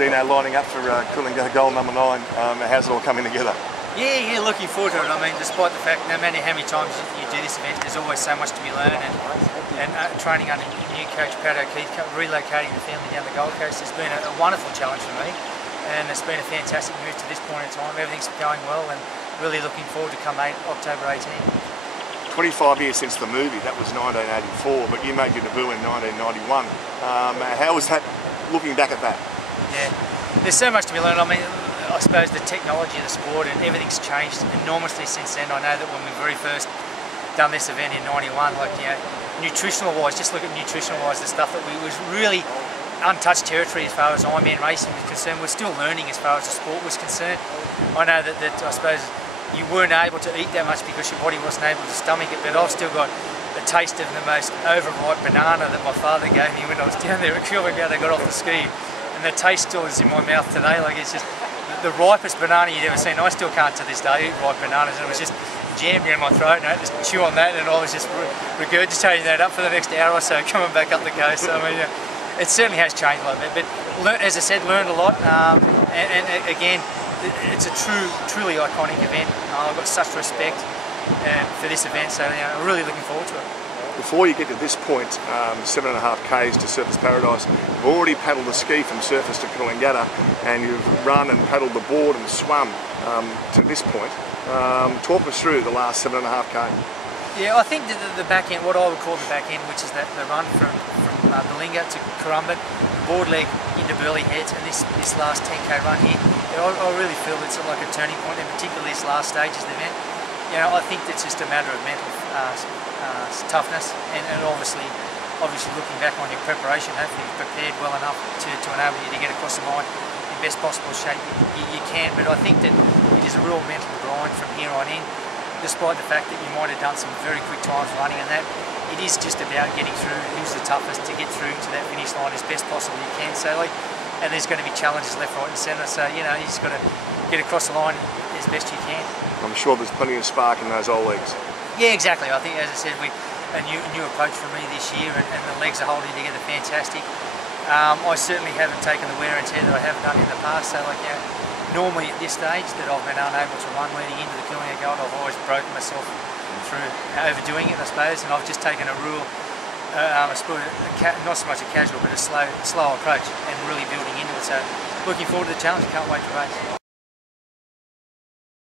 Dino lining up for Coolangatta goal number 9. How's it all coming together? Yeah, looking forward to it. I mean, despite the fact no matter how many times you do this event, there's always so much to be learned. And training under new coach Pat O'Keefe, relocating the family down the Gold Coast has been a wonderful challenge for me. And it's been a fantastic move to this point in time. Everything's going well, and really looking forward to come October 18. 25 years since the movie, that was 1984, but you made your debut in 1991. How was that, looking back at that? Yeah, there's so much to be learned. I mean, I suppose the technology of the sport and everything's changed enormously since then. I know that when we very first done this event in 91, like, you know, nutritional wise, just look at nutritional wise, the stuff that was really untouched territory as far as Ironman racing was concerned. We're still learning as far as the sport was concerned. I know that I suppose you weren't able to eat that much because your body wasn't able to stomach it, but I've still got the taste of the most overripe banana that my father gave me when I was down there at Coolangatta. I got off the ski, and the taste still is in my mouth today. Like, it's just the ripest banana you'd ever seen. I still can't to this day eat ripe bananas, and it was just jammed down my throat, and I had to chew on that, and I was just regurgitating that up for the next hour or so coming back up the coast. So, I mean, it certainly has changed a little bit, but as I said, learned a lot, and again, it's a truly iconic event. I've got such respect for this event, so I'm really looking forward to it. Before you get to this point, 7.5 k's to Surfers Paradise, you've already paddled the ski from Surfers to Coolangatta, and you've run and paddled the board and swum to this point. Talk us through the last 7.5 k. Yeah, I think the back end, what I would call the back end, which is the run from Balinga to Currumbin, board leg into Burleigh Heads, and this last 10k run here, I really feel it's like a turning point, and particularly this last stage of the event. You know, I think it's just a matter of mental toughness, and obviously looking back on your preparation, hopefully you've prepared well enough to enable you to get across the line in best possible shape you can. But I think that it is a real mental grind from here on in, despite the fact that you might have done some very quick times running, and that it is just about getting through who's the toughest to get through to that finish line as best possible you can. So, like, and there's going to be challenges left, right and centre, so, you know, you just got to get across the line as best you can. I'm sure there's plenty of spark in those old legs. Yeah, exactly. I think, as I said, a new approach for me this year, and the legs are holding together fantastic. I certainly haven't taken the wear and tear that I have done in the past, so, like, you know, normally at this stage that I've been unable to run leading into the Coolangatta Gold, I've always broken myself through overdoing it, I suppose, and I've just taken a real, not so much a casual, but a slow approach, and really building into it. So looking forward to the challenge. Can't wait to race.